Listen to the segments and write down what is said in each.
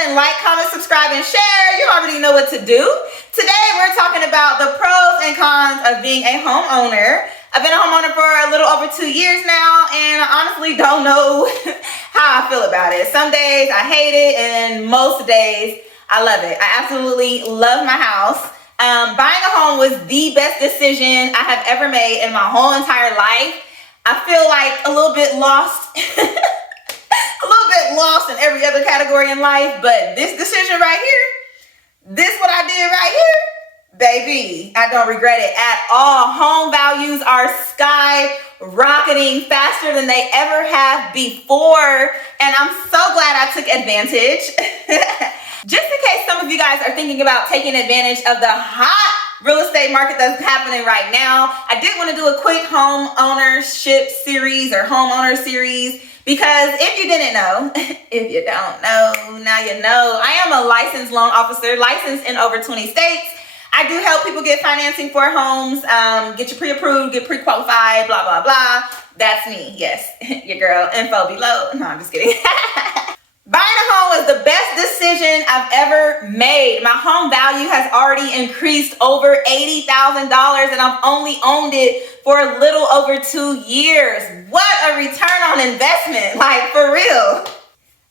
ahead and like, comment, subscribe, and share. You already know what to do. Today, we're talking about the pros and cons of being a homeowner. I've been a homeowner for a little over 2 years now, and I honestly don't know how I feel about it. Some days I hate it, and most days I love it. I absolutely love my house. Buying a home was the best decision I have ever made in my whole entire life. I feel like a little bit lost, a little bit lost in every other category in life, but this decision right here, this what I did right here, baby, I don't regret it at all. Home values are skyrocketing faster than they ever have before, and I'm so glad I took advantage. Just in case some of you guys are thinking about taking advantage of the hot real estate market that's happening right now, I did want to do a quick home ownership series or homeowner series, because if you didn't know, if you don't know, now you know. I am a licensed loan officer, licensed in over 20 states. I do help people get financing for homes, get you pre-approved, get pre-qualified, blah, blah, blah. That's me, yes, your girl, info below. No, I'm just kidding. Buying a home was the best decision I've ever made. My home value has already increased over $80,000, and I've only owned it for a little over 2 years. What a return on investment, like for real.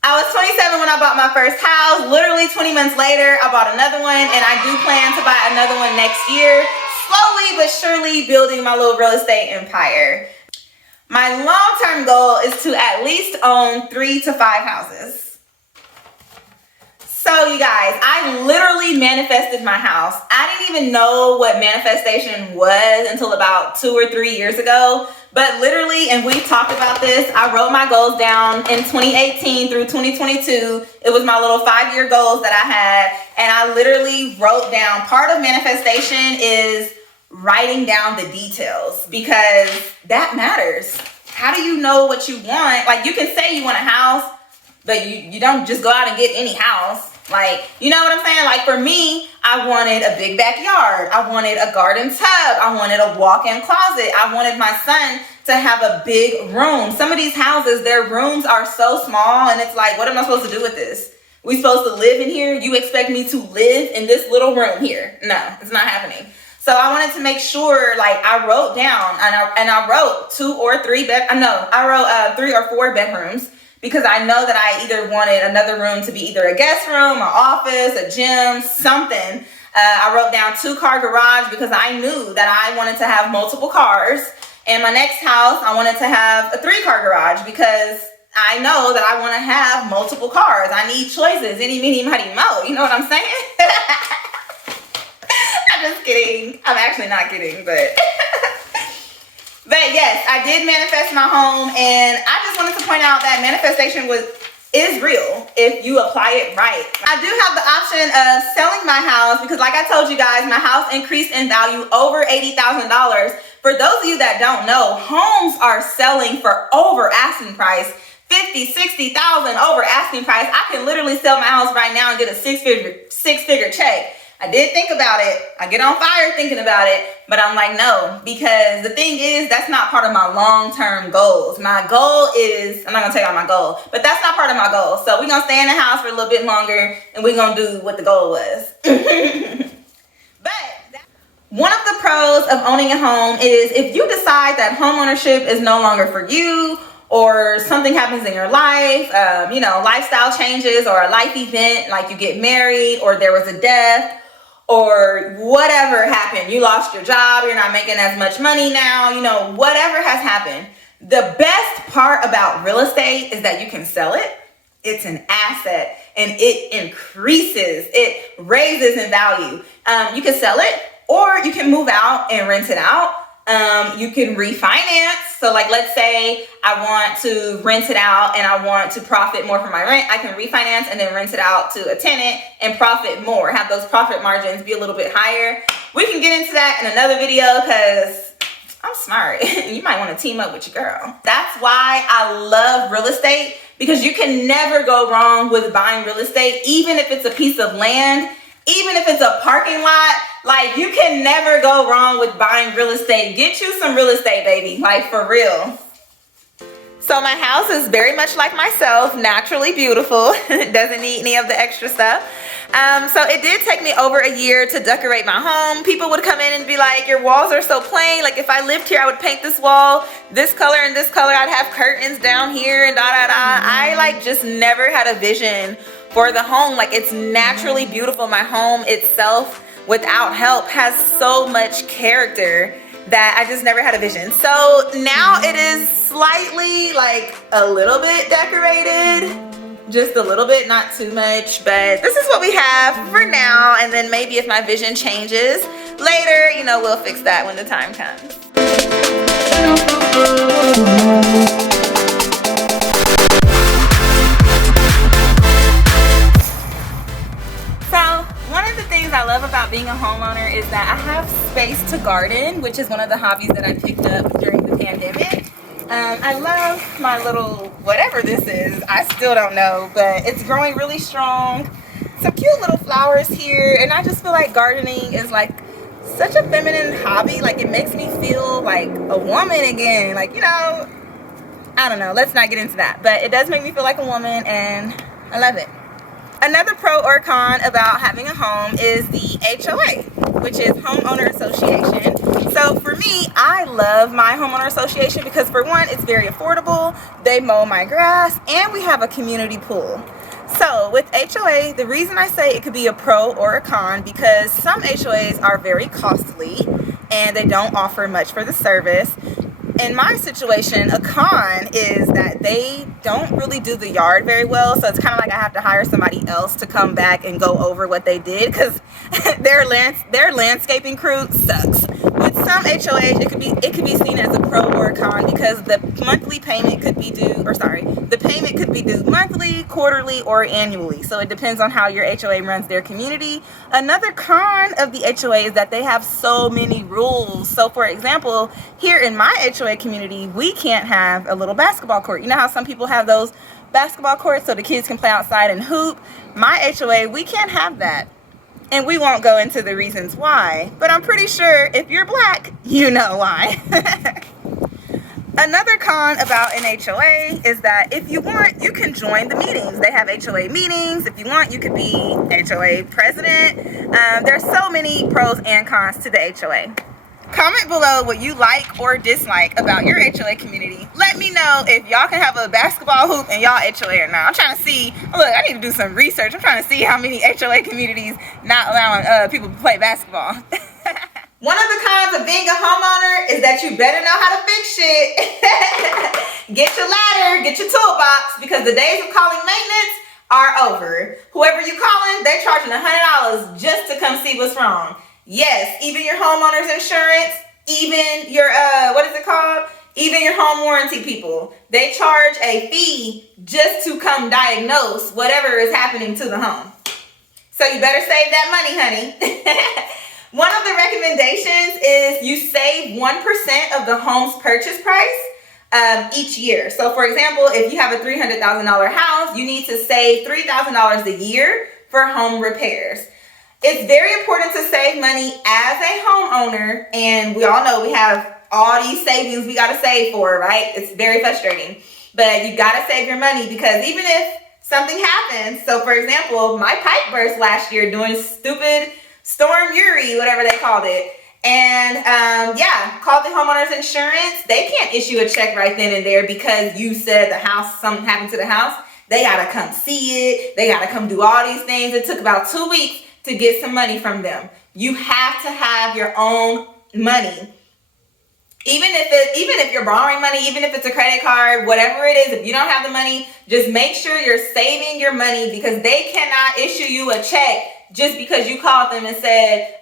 I was 27 when I bought my first house. Literally 20 months later, I bought another one, and I do plan to buy another one next year. Slowly but surely building my little real estate empire. My long-term goal is to at least own 3 to 5 houses. So you guys, I literally manifested my house. I didn't even know what manifestation was until about 2 or 3 years ago. But literally, and we've talked about this, I wrote my goals down in 2018 through 2022. It was my little 5-year goals that I had. And I literally wrote down, part of manifestation is writing down the details, because that matters. How do you know what you want? Like, you can say you want a house, but you don't just go out and get any house. Like, you know what I'm saying? Like for me, I wanted a big backyard. I wanted a garden tub. I wanted a walk-in closet. I wanted my son to have a big room. Some of these houses, their rooms are so small, and it's like, what am I supposed to do with this? We supposed to live in here? You expect me to live in this little room here? No, it's not happening. So I wanted to make sure, like, I wrote down, and I wrote 3 or 4 bedrooms, because I know that I either wanted another room to be either a guest room, an office, a gym, something. I wrote down 2-car garage, because I knew that I wanted to have multiple cars. And my next house, I wanted to have a 3-car garage, because I know that I want to have multiple cars. I need choices, any, meeny, miny, mo. You know what I'm saying? I'm just kidding. I'm actually not kidding, but... But yes, I did manifest my home, and I just wanted to point out that manifestation is real if you apply it right. I do have the option of selling my house, because like I told you guys, my house increased in value over $80,000. For those of you that don't know, homes are selling for over asking price, $50,000, $60,000 over asking price. I can literally sell my house right now and get a six-figure check. I did think about it. I get on fire thinking about it, but I'm like, no, because the thing is, that's not part of my long-term goals. My goal is, I'm not gonna tell you my goal, but that's not part of my goal. So we're gonna stay in the house for a little bit longer, and we're gonna do what the goal was. But one of the pros of owning a home is if you decide that home ownership is no longer for you, or something happens in your life, lifestyle changes, or a life event, like you get married, or there was a death, or whatever happened, you lost your job, you're not making as much money now, whatever has happened. The best part about real estate is that you can sell it. It's an asset, and it increases, it raises in value. You can sell it, or you can move out and rent it out. You can refinance. So like, let's say I want to rent it out and I want to profit more from my rent. I can refinance and then rent it out to a tenant and profit more, have those profit margins be a little bit higher. We can get into that in another video, because I'm smart. You might want to team up with your girl. That's why I love real estate, because you can never go wrong with buying real estate, even if it's a piece of land, even if it's a parking lot. Like, you can never go wrong with buying real estate. Get you some real estate, baby, like for real. So my house is very much like myself, naturally beautiful. It doesn't need any of the extra stuff. So it did take me over a year to decorate my home. People would come in and be like, your walls are so plain. Like if I lived here, I would paint this wall this color and this color. I'd have curtains down here and da da da. I like just never had a vision for the home. Like it's naturally beautiful. My home itself, without help, has so much character that I just never had a vision. So now it is slightly like a little bit decorated, just a little bit, not too much, but this is what we have for now. And then maybe if my vision changes later, you know, we'll fix that when the time comes. I love about being a homeowner is that I have space to garden, which is one of the hobbies that I picked up during the pandemic. I love my little, whatever this is, I still don't know, but it's growing really strong. Some cute little flowers here, and I just feel like gardening is like such a feminine hobby. Like it makes me feel like a woman again. Like, you know, I don't know, let's not get into that, but it does make me feel like a woman and I love it. Another pro or con about having a home is the HOA, which is Homeowner Association. So for me, I love my homeowner association because for one, it's very affordable. They mow my grass and we have a community pool. So with HOA, the reason I say it could be a pro or a con because some HOAs are very costly and they don't offer much for the service. In my situation, a con is that they don't really do the yard very well. So it's kind of like I have to hire somebody else to come back and go over what they did because their landscaping crew sucks. With some HOAs, it could be seen as a pro or a con because the monthly payment could be due, the payment could be due monthly, quarterly, or annually. So it depends on how your HOA runs their community. Another con of the HOA is that they have so many rules. So for example, here in my HOA community, we can't have a little basketball court. You know how some people have those basketball courts so the kids can play outside and hoop? My HOA, we can't have that. And we won't go into the reasons why, but I'm pretty sure if you're black, you know why. Another con about an HOA is that if you want, you can join the meetings. They have HOA meetings. If you want, you could be HOA president. There's so many pros and cons to the HOA. Comment below what you like or dislike about your HOA community. Let me know if y'all can have a basketball hoop in y'all HOA or not. I'm trying to see, look, I need to do some research. I'm trying to see how many HOA communities not allowing people to play basketball. One of the cons of being a homeowner is that you better know how to fix shit. Get your ladder, get your toolbox, because the days of calling maintenance are over. Whoever you calling, they charging $100 just to come see what's wrong. Yes, even your homeowner's insurance, even your, what is it called? Even your home warranty people, they charge a fee just to come diagnose whatever is happening to the home. So you better save that money, honey. One of the recommendations is you save 1% of the home's purchase price each year. So for example, if you have a $300,000 house, you need to save $3,000 a year for home repairs. It's very important to save money as a homeowner, and we all know we have all these savings we got to save for, right? It's very frustrating, but you got to save your money because even if something happens, so for example, my pipe burst last year doing stupid Storm Uri, whatever they called it, and called the homeowner's insurance. They can't issue a check right then and there because you said something happened to the house. They got to come see it. They got to come do all these things. It took about 2 weeks to get some money from them. You have to have your own money. Even if you're borrowing money, even if it's a credit card, whatever it is, if you don't have the money, just make sure you're saving your money because they cannot issue you a check just because you called them and said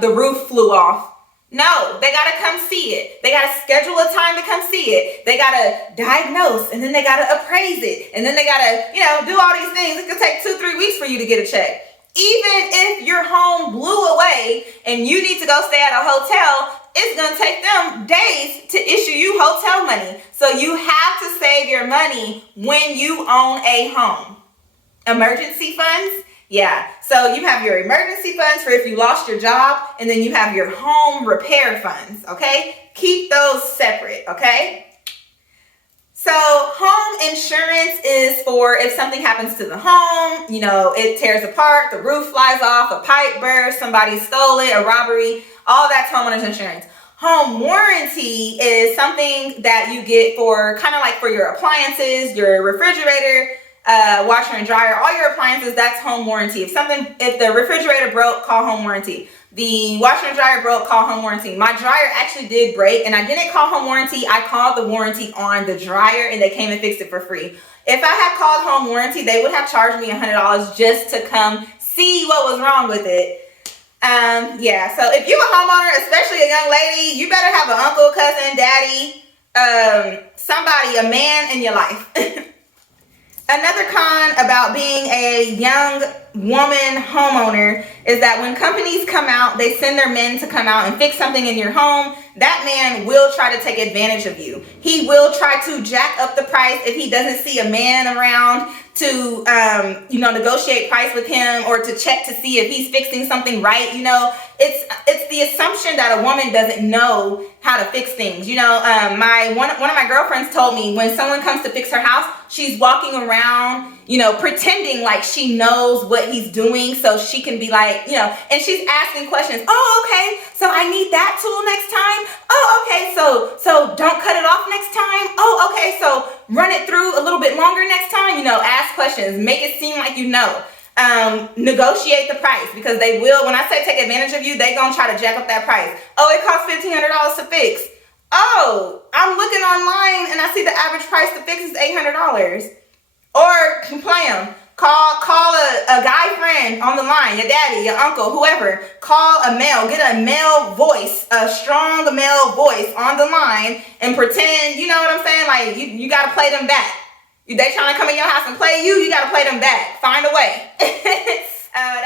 the roof flew off. No, they got to come see it. They got to schedule a time to come see it. They got to diagnose and then they got to appraise it. And then they got to, do all these things. It could take 2-3 weeks for you to get a check. Even if your home blew away and you need to go stay at a hotel, it's going to take them days to issue you hotel money. So you have to save your money when you own a home. Emergency funds? Yeah. So you have your emergency funds for if you lost your job, and then you have your home repair funds, okay? Keep those separate, okay? So home insurance is for if something happens to the home, you know, it tears apart, the roof flies off, a pipe bursts, somebody stole it, a robbery, all that's homeowner's insurance. Home warranty is something that you get for kind of like for your appliances, your refrigerator, washer and dryer, all your appliances, that's home warranty. If the refrigerator broke, call home warranty. The washer and dryer broke, call home warranty. My dryer actually did break and I didn't call home warranty. I called the warranty on the dryer and they came and fixed it for free. If I had called home warranty, they would have charged me $100 just to come see what was wrong with it. Yeah, so if you a homeowner, especially a young lady, you better have an uncle, cousin, daddy, somebody, a man in your life. Another con about being a young woman homeowner is that when companies come out, they send their men to come out and fix something in your home. That man will try to take advantage of you. He will try to jack up the price if he doesn't see a man around to, negotiate price with him or to check to see if he's fixing something right. You know, it's the assumption that a woman doesn't know how to fix things. You know, one of my girlfriends told me when someone comes to fix her house, she's walking around, you know, pretending like she knows what he's doing so she can be like, you know, and she's asking questions. Oh, okay, so I need that tool next time. Oh, okay, so don't cut it off next time. Oh, okay, so run it through a little bit longer next time. You know, ask questions, make it seem like you know. Negotiate the price because they will. When I say take advantage of you, they gonna try to jack up that price. Oh, it costs $1,500 to fix. Oh, I'm looking online and I see the average price to fix is $800. Or play them. Call a guy friend on the line, your daddy, your uncle, whoever. Call a male, get a male voice, a strong male voice on the line and pretend, you know what I'm saying? Like you gotta play them back. They trying to come in your house and play you gotta play them back. Find a way.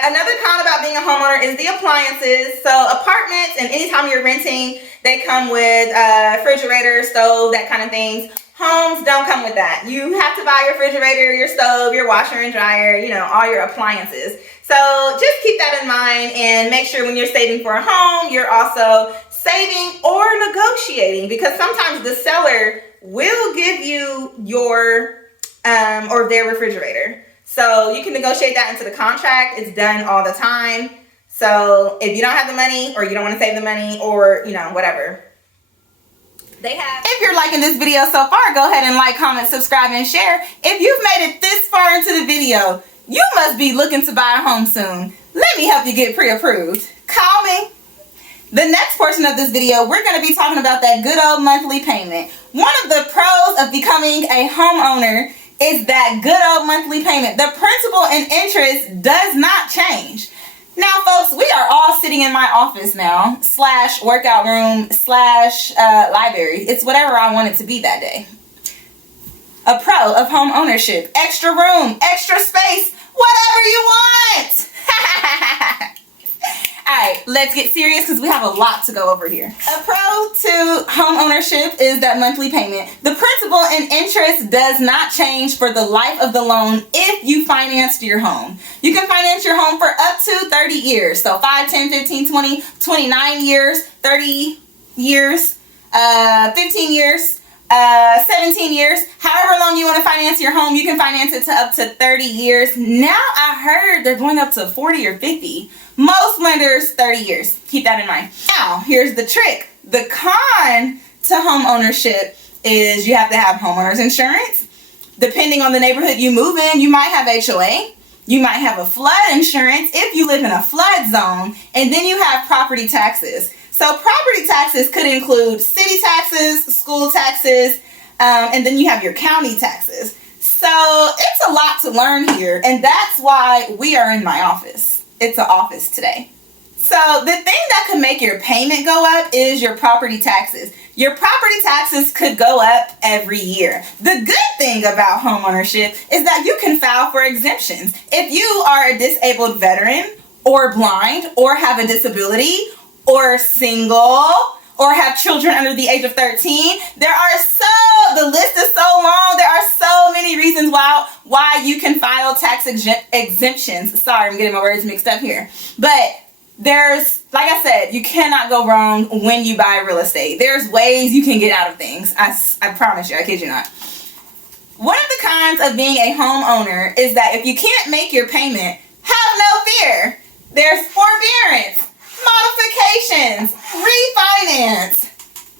Another con about being a homeowner is the appliances. So apartments and anytime you're renting, they come with refrigerator, stove, that kind of things. Homes don't come with that. You have to buy your refrigerator, your stove, your washer and dryer, you know, all your appliances. So just keep that in mind and make sure when you're saving for a home, you're also saving or negotiating because sometimes the seller will give you your or their refrigerator. So you can negotiate that into the contract. It's done all the time. So if you don't have the money or you don't want to save the money or, you know, whatever. If you're liking this video so far, go ahead and like, comment, subscribe, and share. If you've made it this far into the video, you must be looking to buy a home soon. Let me help you get pre-approved. Call me. The next portion of this video, we're going to be talking about that good old monthly payment. One of the pros of becoming a homeowner is that good old monthly payment. The principal and interest does not change. Now, folks, we are all sitting in my office now, / workout room, / library. It's whatever I want it to be that day. A pro of home ownership. Extra room, extra space, whatever you want. All right, let's get serious because we have a lot to go over here. A pro to home ownership is that monthly payment. The principal and interest does not change for the life of the loan if you financed your home. You can finance your home for up to 30 years. So 5, 10, 15, 20, 29 years, 30 years, 15 years, 17 years, however long you want to finance your home, you can finance it to up to 30 years. Now I heard they're going up to 40 or 50. Most lenders, 30 years. Keep that in mind. Now, here's the trick. The con to home ownership is you have to have homeowner's insurance. Depending on the neighborhood you move in, you might have HOA. You might have a flood insurance if you live in a flood zone. And then you have property taxes. So property taxes could include city taxes, school taxes, and then you have your county taxes. So it's a lot to learn here. And that's why we are in my office. It's an office today. So the thing that could make your payment go up is your property taxes. Your property taxes could go up every year. The good thing about homeownership is that you can file for exemptions. If you are a disabled veteran or blind or have a disability or single or have children under the age of 13, the list is so long. There are so many reasons why you can file tax exemptions. Sorry, I'm getting my words mixed up here. But there's, like I said, you cannot go wrong when you buy real estate. There's ways you can get out of things. I promise you, I kid you not. One of the cons of being a homeowner is that if you can't make your payment, have no fear. There's forbearance, modifications, refinance,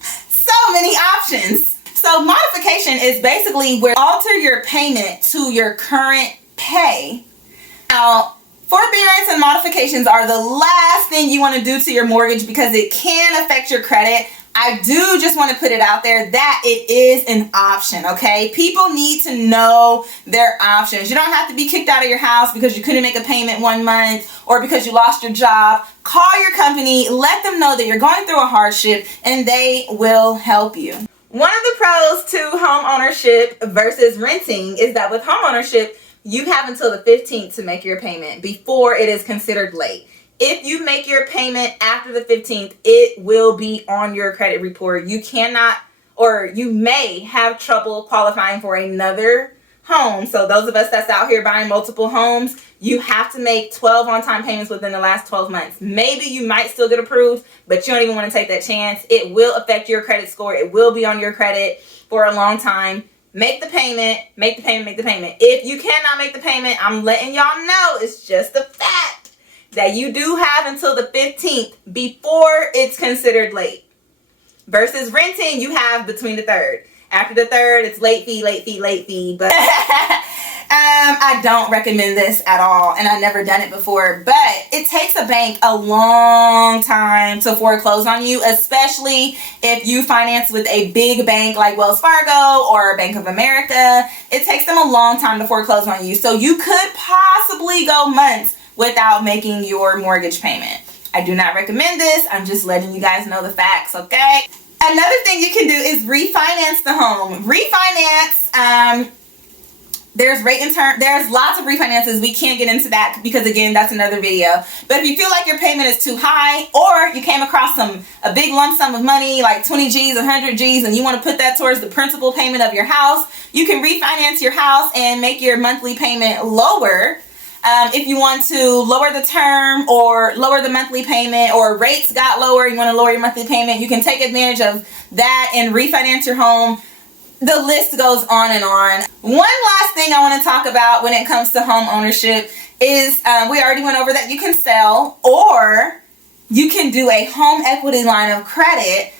so many options. So modification is basically where you alter your payment to your current pay. Now, forbearance and modifications are the last thing you want to do to your mortgage because it can affect your credit. I do just want to put it out there that it is an option, okay? People need to know their options. You don't have to be kicked out of your house because you couldn't make a payment 1 month or because you lost your job. Call your company, let them know that you're going through a hardship, and they will help you. One of the pros to home ownership versus renting is that with home ownership, you have until the 15th to make your payment before it is considered late. If you make your payment after the 15th, it will be on your credit report. You cannot, or you may have trouble qualifying for another home. So those of us that's out here buying multiple homes, you have to make 12 on-time payments within the last 12 months. Maybe you might still get approved, but you don't even want to take that chance. It will affect your credit score. It will be on your credit for a long time. Make the payment, make the payment, make the payment. If you cannot make the payment, I'm letting y'all know it's just a fact that you do have until the 15th before it's considered late. Versus renting, you have between the 3rd. After the 3rd, it's late fee, late fee, late fee. But I don't recommend this at all, and I've never done it before. But it takes a bank a long time to foreclose on you, especially if you finance with a big bank like Wells Fargo or Bank of America. It takes them a long time to foreclose on you. So you could possibly go months without making your mortgage payment. I do not recommend this. I'm just letting you guys know the facts, okay? Another thing you can do is refinance the home. Refinance, there's rate and term, there's lots of refinances. We can't get into that because again, that's another video. But if you feel like your payment is too high or you came across a big lump sum of money like 20 G's, 100 G's, and you want to put that towards the principal payment of your house, you can refinance your house and make your monthly payment lower. If you want to lower the term or lower the monthly payment, or rates got lower, you want to lower your monthly payment, you can take advantage of that and refinance your home. The list goes on and on. One last thing I want to talk about when it comes to home ownership is we already went over that you can sell or you can do a home equity line of credit.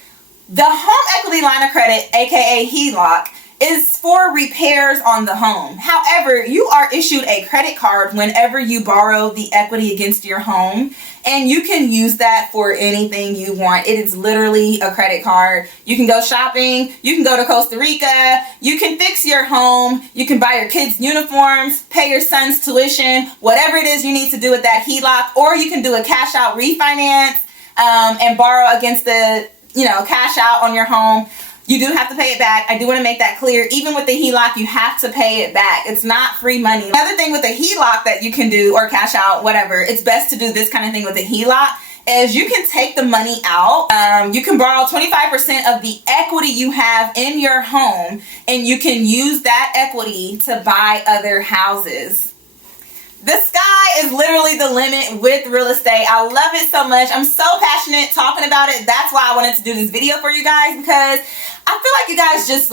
The home equity line of credit, aka HELOC, is for repairs on the home. However, you are issued a credit card whenever you borrow the equity against your home, and you can use that for anything you want. It is literally a credit card. You can go shopping, you can go to Costa Rica, you can fix your home, you can buy your kids' uniforms, pay your son's tuition, whatever it is you need to do with that HELOC, or you can do a cash out refinance and borrow against the, cash out on your home. You do have to pay it back. I do want to make that clear. Even with the HELOC, you have to pay it back. It's not free money. Another thing with the HELOC that you can do, or cash out, whatever, it's best to do this kind of thing with the HELOC, is you can take the money out. You can borrow 25% of the equity you have in your home, and you can use that equity to buy other houses. The sky is literally the limit with real estate. I love it so much. I'm so passionate talking about it. That's why I wanted to do this video for you guys, because I feel like you guys just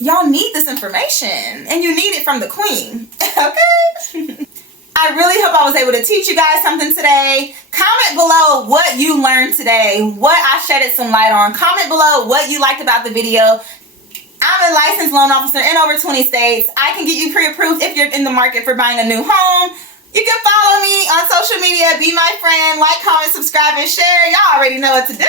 y'all need this information and you need it from the queen, okay? I really hope I was able to teach you guys something today. Comment below what you learned today, what I shedded some light on. Comment below what you liked about the video. I'm a licensed loan officer in over 20 states. I can get you pre-approved if you're in the market for buying a new home. You can follow me on social media, be my friend, like, comment, subscribe, and share. Y'all already know what to do.